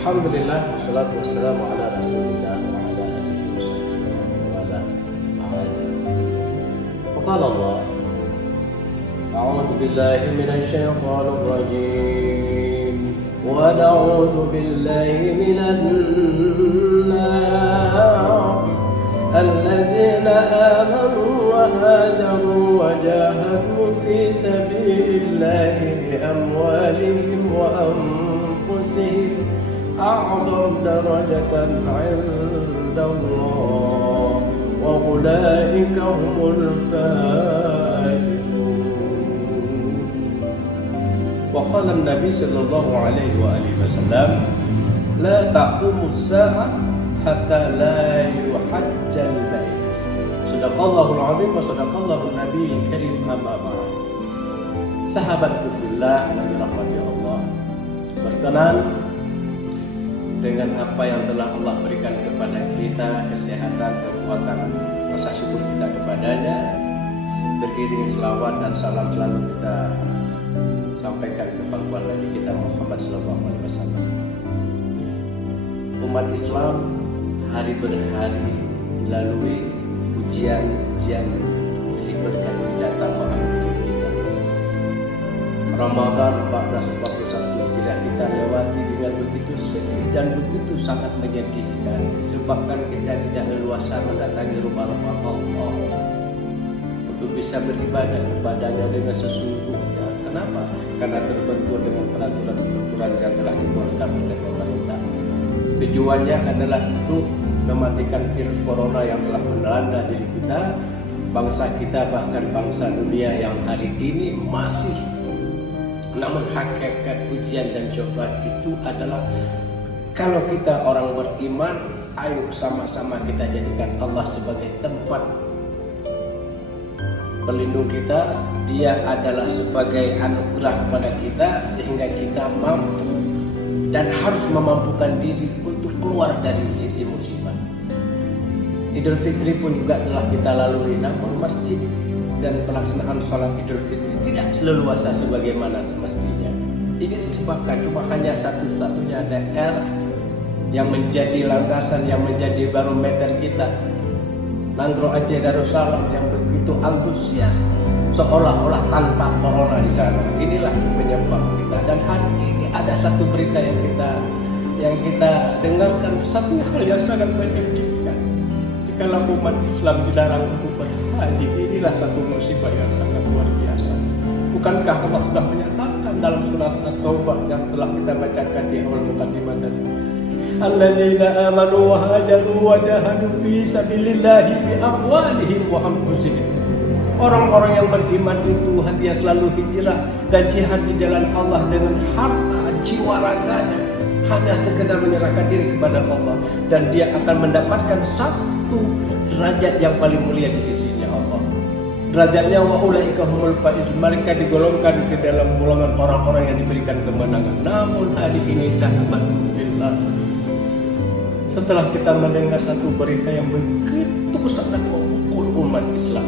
Alhamdulillah, wassalatu wassalamu ala rasulillah wa ala alihi wa sahbihi wa ala ma'ala. Wa qala Allah, a'udzu billahi minasy syaithanir rajim wa na'udzu billahi minan nar alladzina amanu wa hajaru wa jahadu fi sabilillahi bi amwalihim wa anfusihim أعظم درجة عند الله وأولئك هم الفائزون. وقال النبي صلى الله عليه وآله وسلم لا تقوم الساعة حتى لا يحج البيت. صدق الله العظيم وصدق الله النبي الكريم. أما بعد. Sahabatku fillah yang dirahmati Allah, berkenan dengan apa yang telah Allah berikan kepada kita, kesehatan, kekuatan, rasa syukur kita kepadanya, beriring selawat dan salam selalu kita sampaikan ke pangkuan Nabi kita Muhammad SAW. Umat Islam hari berhari melalui ujian-ujian silih berganti datang menghampiri kita. Ramadan 1441 Hijriah kita lewati dengan begitu sedih dan begitu sangat menyedihkan, disebabkan kita tidak leluasa mendatangi rumah-rumah Allah untuk bisa beribadah kepadanya dengan sesungguhnya. Kenapa? Karena terbentur dengan peraturan-peraturan yang telah dikeluarkan oleh pemerintah. Tujuannya adalah untuk mematikan virus corona yang telah melanda diri kita, bangsa kita, bahkan bangsa dunia yang hari ini masih. Namun hakikat ujian dan cobaan itu adalah kalau kita orang beriman, ayo sama-sama kita jadikan Allah sebagai tempat pelindung kita. Dia adalah sebagai anugerah kepada kita sehingga kita mampu dan harus memampukan diri untuk keluar dari sisi musibah. Idul Fitri pun juga telah kita lalui, namun masjid dan pelaksanaan sholat Idul Fitri tidak seleluasa sebagaimana semestinya. Ini disebabkan cuma hanya satu-satunya daerah yang menjadi landasan, yang menjadi barometer kita, Nanggro Aceh Darussalam, yang begitu antusias seolah-olah tanpa corona di sana. Inilah penyebab kita. Dan hari ini ada satu berita yang kita dengarkan, satu hal yang sangat menyedihkan. Jika umat Islam dilarang untuk berhaji, inilah satu musibah yang sangat luar biasa. Bukankah Allah sudah menyatakan dalam surat At-Taubah yang telah kita bacakan di awal mukadimah tadi? Alladzina amanu wa hajaru wa jahadu fi sabilillahi bi amwalihim wa anfusihim. Orang-orang yang beriman itu hatinya selalu hijrah dan jihad di jalan Allah dengan harta, jiwa, raganya, hanya sekedar menyerahkan diri kepada Allah, dan dia akan mendapatkan satu derajat yang paling mulia di sisinya Allah. Derajatnya wa ulaika humul faizun, mereka digolongkan ke dalam golongan orang-orang yang diberikan kemenangan. Namun hari ini sahabat fillah, setelah kita mendengar satu berita yang begitu sangat memukul umat Islam,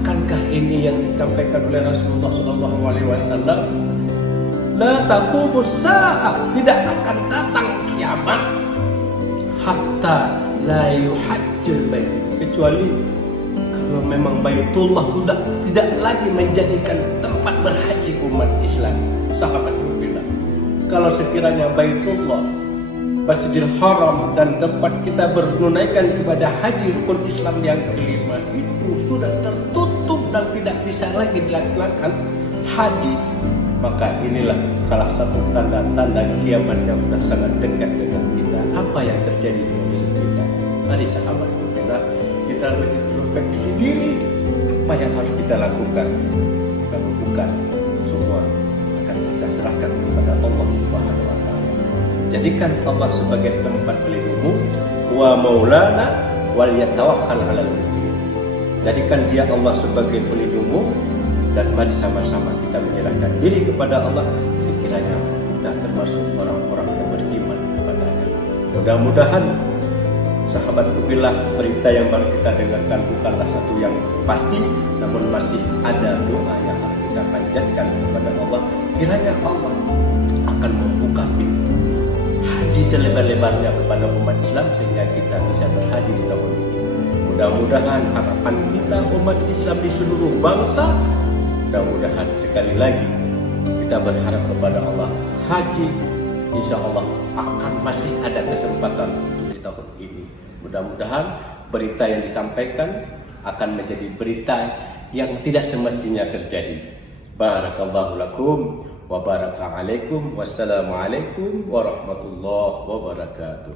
akankah ini yang disampaikan oleh Rasulullah SAW? La taqumus sa'ah, tidak akan datang kiamat hatta la yuhajjal bait, kecuali kalau memang Baitullah sudah tidak lagi menjadikan tempat berhaji umat Islam. Sahabat fillah, kalau sekiranya Baitullah, Masjidil Haram, dan tempat kita menunaikan ibadah haji rukun Islam yang kelima itu sudah tertutup dan tidak bisa lagi dilaksanakan haji, maka inilah salah satu tanda-tanda kiamat yang sudah sangat dekat dengan kita. Apa yang terjadi dengan diri kita? Mari sahabat fillah, kita introspeksi diri, apa yang harus kita lakukan. Kalau bukan, semua akan kita serahkan kepada Allah Subhanahu wa Ta'ala. Jadikan Allah sebagai tempat pelindungmu, wa maulana wal yatawakkal 'alal mu'minin. Jadikan dia Allah sebagai pelindungmu, dan mari sama-sama kita menyerahkan diri kepada Allah sekiranya kita termasuk orang-orang yang beriman kepadanya. Mudah-mudahan sahabat fillah, berita yang baru kita dengarkan bukanlah satu yang pasti, namun masih ada doa yang harus kita panjatkan kepada Allah. Kiranya Allah akan membuka pintu rezeki selebar-lebarnya kepada umat Islam sehingga kita bisa berhaji di tahun ini. Mudah-mudahan harapan kita umat Islam di seluruh bangsa, mudah-mudahan sekali lagi kita berharap kepada Allah, haji insya Allah akan masih ada kesempatan untuk di tahun ini. Mudah-mudahan berita yang disampaikan akan menjadi berita yang tidak semestinya terjadi. Barakallahu lakum wa baraka alaikum. Wassalamualaikum warahmatullahi wabarakatuh.